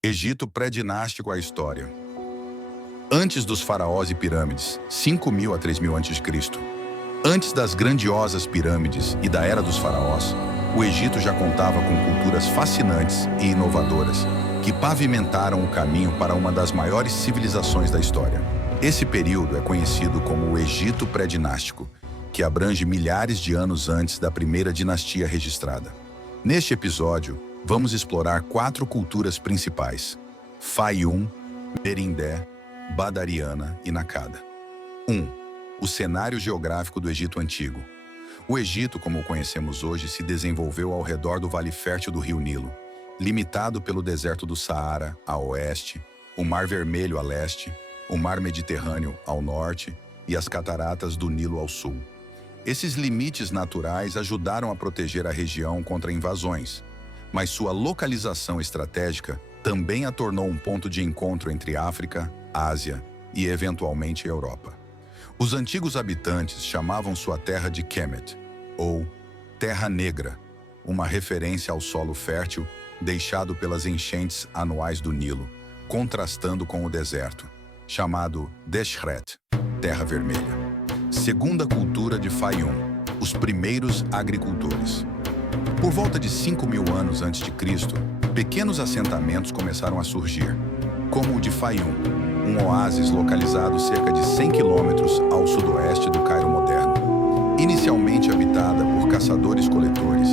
Egito pré-dinástico à história. Antes dos faraós e pirâmides, 5.000 a 3.000 a.C. Antes das grandiosas pirâmides e da era dos faraós, o Egito já contava com culturas fascinantes e inovadoras que pavimentaram o caminho para uma das maiores civilizações da história. Esse período é conhecido como o Egito pré-dinástico, que abrange milhares de anos antes da primeira dinastia registrada. Neste episódio, vamos explorar 4 culturas principais: Fayum, Merindé, Badariana e Nakada. 1. O cenário geográfico do Egito Antigo. O Egito, como o conhecemos hoje, se desenvolveu ao redor do Vale Fértil do Rio Nilo, limitado pelo deserto do Saara a oeste, o Mar Vermelho a leste, o Mar Mediterrâneo ao norte e as cataratas do Nilo ao sul. Esses limites naturais ajudaram a proteger a região contra invasões, mas sua localização estratégica também a tornou um ponto de encontro entre África, Ásia e, eventualmente, Europa. Os antigos habitantes chamavam sua terra de Kemet, ou Terra Negra, uma referência ao solo fértil deixado pelas enchentes anuais do Nilo, contrastando com o deserto, chamado Deshret, Terra Vermelha. Segunda cultura de Fayum, os primeiros agricultores. Por volta de 5.000 anos antes de Cristo, pequenos assentamentos começaram a surgir, como o de Fayum, um oásis localizado cerca de 100 quilômetros ao sudoeste do Cairo moderno. Inicialmente habitada por caçadores-coletores,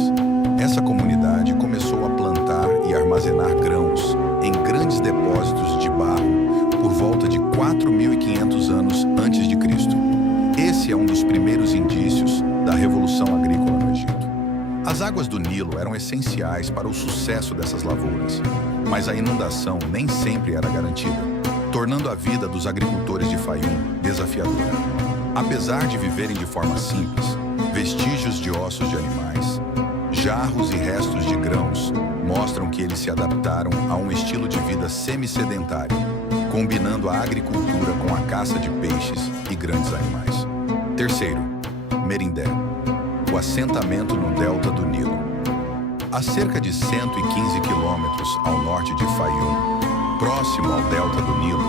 essa comunidade começou a plantar e armazenar grãos em grandes depósitos de barro por volta de 4.500 anos antes de Cristo. Esse é um dos primeiros indícios da Revolução Agrícola no Egito. As águas do Nilo eram essenciais para o sucesso dessas lavouras, mas a inundação nem sempre era garantida, tornando a vida dos agricultores de Fayum desafiadora. Apesar de viverem de forma simples, vestígios de ossos de animais, jarros e restos de grãos mostram que eles se adaptaram a um estilo de vida semi-sedentário, combinando a agricultura com a caça de peixes e grandes animais. Terceiro, Merindé, o assentamento no delta do Nilo. A cerca de 115 quilômetros ao norte de Fayum, próximo ao delta do Nilo,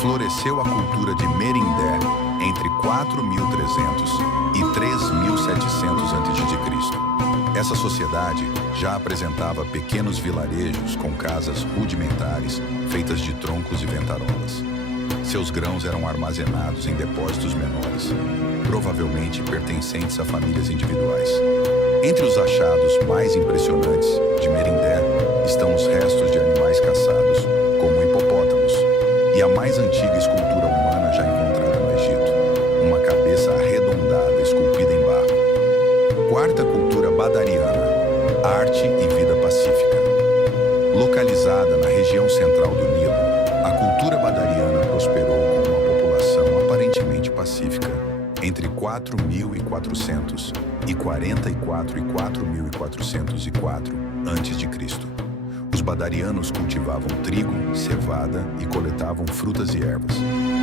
floresceu a cultura de Merindé entre 4.300 e 3.700 a.C. Essa sociedade já apresentava pequenos vilarejos com casas rudimentares feitas de troncos e ventarolas. Seus grãos eram armazenados em depósitos menores, provavelmente pertencentes a famílias individuais. Entre os achados mais impressionantes de Merindé estão os restos de animais caçados, como hipopótamos, e a mais antiga escultura humana já encontrada no Egito, uma cabeça arredondada esculpida em barro. Quarta cultura badariana, arte e vida pacífica. Localizada na região central do Nilo, a cultura badariana prosperou com uma população aparentemente pacífica entre 4.400 e 44 e 4.404 a.C. Os badarianos cultivavam trigo, cevada e coletavam frutas e ervas,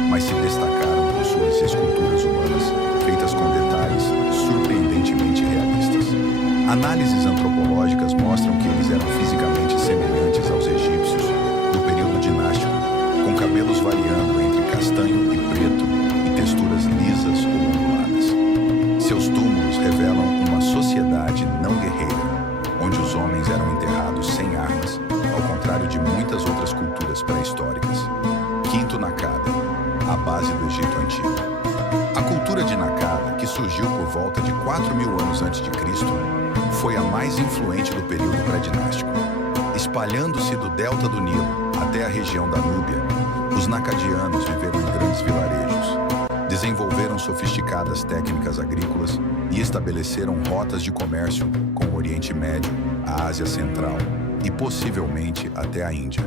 mas se destacaram por suas esculturas humanas feitas com detalhes surpreendentemente realistas. Análises antropológicas mostram que eles eram fisicamente semelhantes aos egípcios do período dinástico, com cabelos variando entre castanho e preto e texturas lisas ou onduladas. Seus túmulos revelam uma sociedade não guerreira, onde os homens eram enterrados sem armas, ao contrário de muitas outras culturas pré-históricas. Quinto, Nakada, a base do Egito Antigo. A cultura de Nakada, que surgiu por volta de 4.000 anos antes de Cristo, foi a mais influente do período pré-dinástico. Espalhando-se do delta do Nilo até a região da Núbia, os nakadianos viveram em grandes vilarejos, desenvolveram sofisticadas técnicas agrícolas e estabeleceram rotas de comércio com o Oriente Médio, a Ásia Central e possivelmente até a Índia.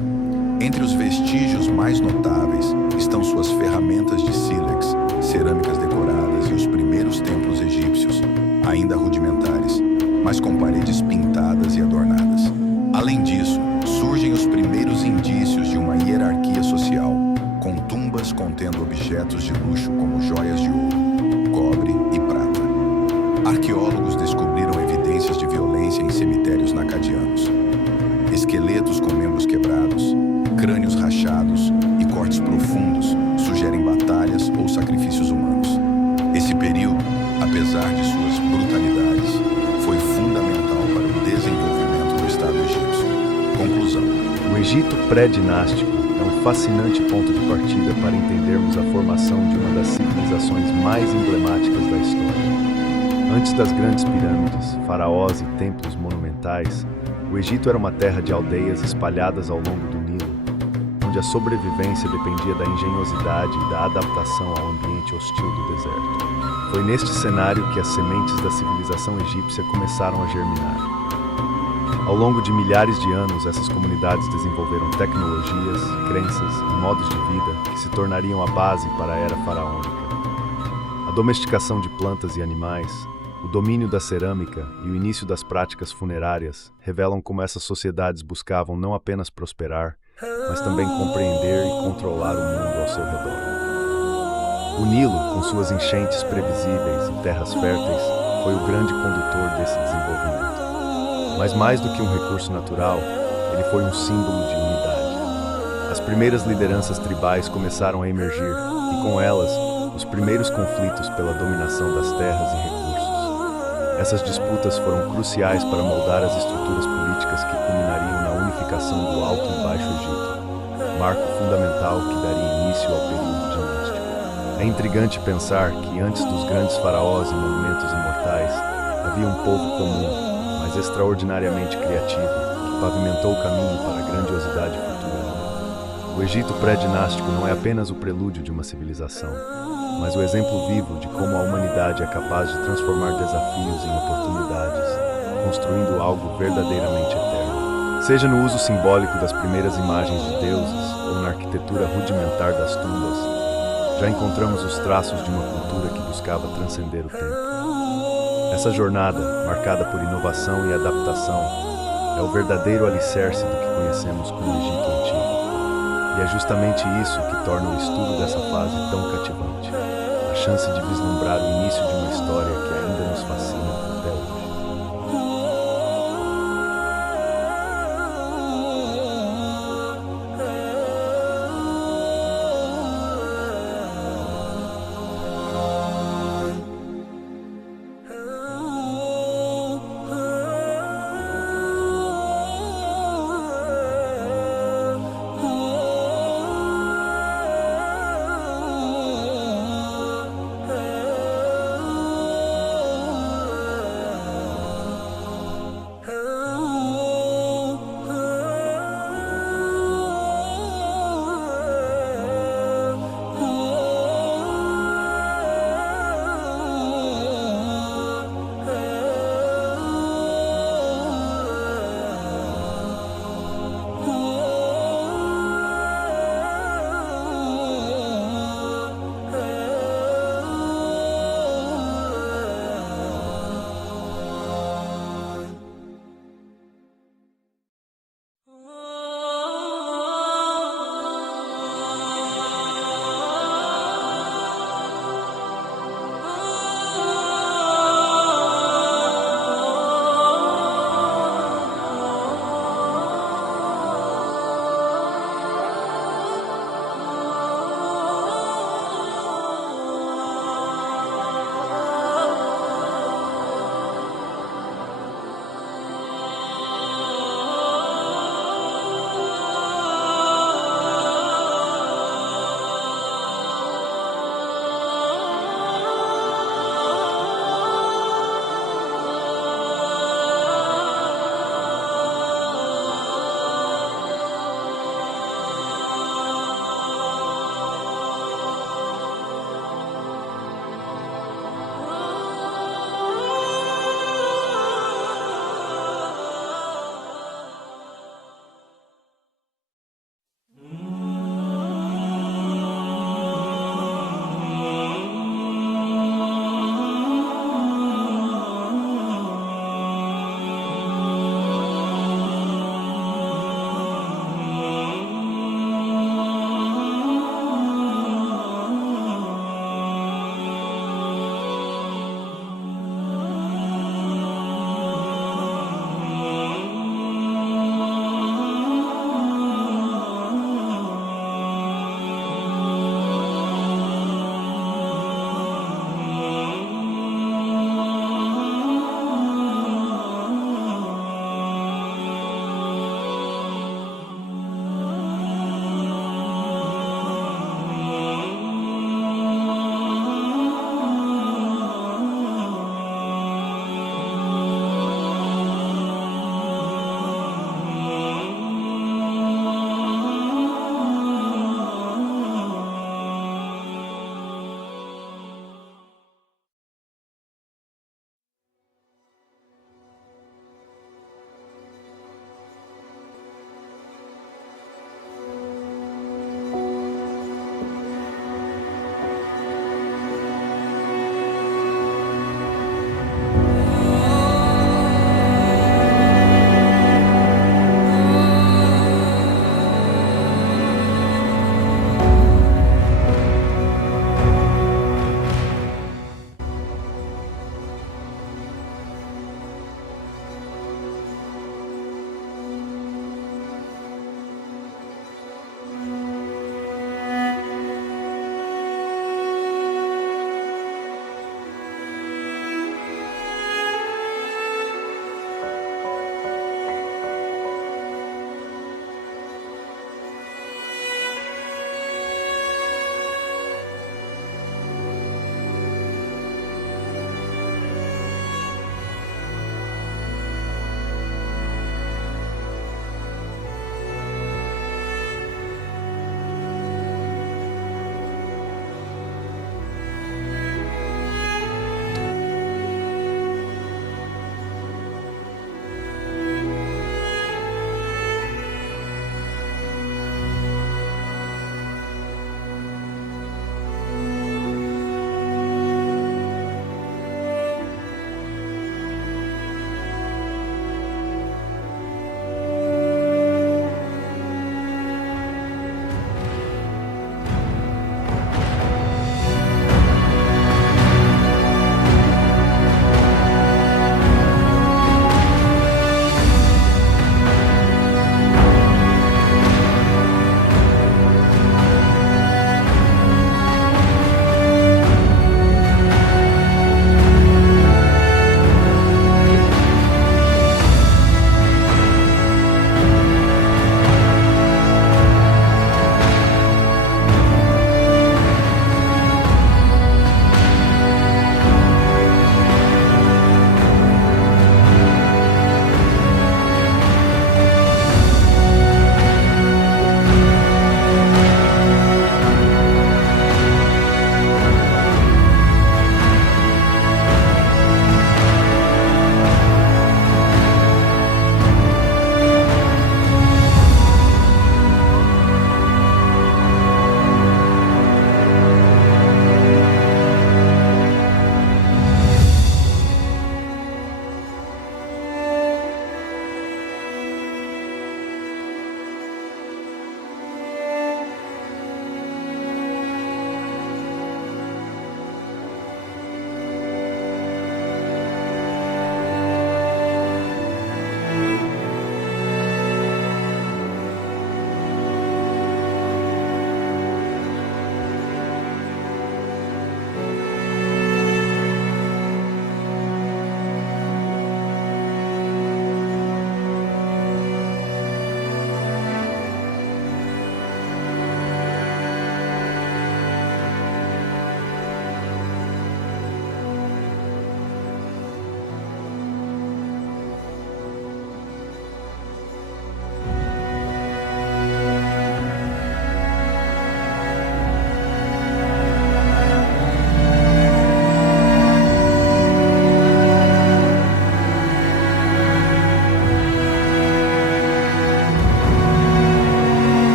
Entre os vestígios mais notáveis estão suas ferramentas de sílex, cerâmicas decoradas e os primeiros templos egípcios, ainda rudimentares, mas com paredes pintadas e adornadas. Além disso, surgem os primeiros indícios de uma hierarquia social, com tumbas contendo objetos de luxo como joias de ouro, cobre e prata. Arqueólogos descobriram evidências de violência em cemitérios nakadianos. Esqueletos com membros quebrados, Egito pré-dinástico é um fascinante ponto de partida para entendermos a formação de uma das civilizações mais emblemáticas da história. Antes das grandes pirâmides, faraós e templos monumentais, o Egito era uma terra de aldeias espalhadas ao longo do Nilo, onde a sobrevivência dependia da engenhosidade e da adaptação ao ambiente hostil do deserto. Foi neste cenário que as sementes da civilização egípcia começaram a germinar. Ao longo de milhares de anos, essas comunidades desenvolveram tecnologias, crenças e modos de vida que se tornariam a base para a era faraônica. A domesticação de plantas e animais, o domínio da cerâmica e o início das práticas funerárias revelam como essas sociedades buscavam não apenas prosperar, mas também compreender e controlar o mundo ao seu redor. O Nilo, com suas enchentes previsíveis e terras férteis, foi o grande condutor desse desenvolvimento. Mas mais do que um recurso natural, ele foi um símbolo de unidade. As primeiras lideranças tribais começaram a emergir, e com elas, os primeiros conflitos pela dominação das terras e recursos. Essas disputas foram cruciais para moldar as estruturas políticas que culminariam na unificação do Alto e Baixo Egito, marco fundamental que daria início ao período dinástico. É intrigante pensar que antes dos grandes faraós e monumentos imortais, havia um povo comum, mas extraordinariamente criativo, que pavimentou o caminho para a grandiosidade futura. O Egito pré-dinástico não é apenas o prelúdio de uma civilização, mas o exemplo vivo de como a humanidade é capaz de transformar desafios em oportunidades, construindo algo verdadeiramente eterno. Seja no uso simbólico das primeiras imagens de deuses ou na arquitetura rudimentar das tumbas, já encontramos os traços de uma cultura que buscava transcender o tempo. Essa jornada, marcada por inovação e adaptação, é o verdadeiro alicerce do que conhecemos como Egito Antigo. E é justamente isso que torna o estudo dessa fase tão cativante. A chance de vislumbrar o início de uma história que ainda nos fascina até hoje.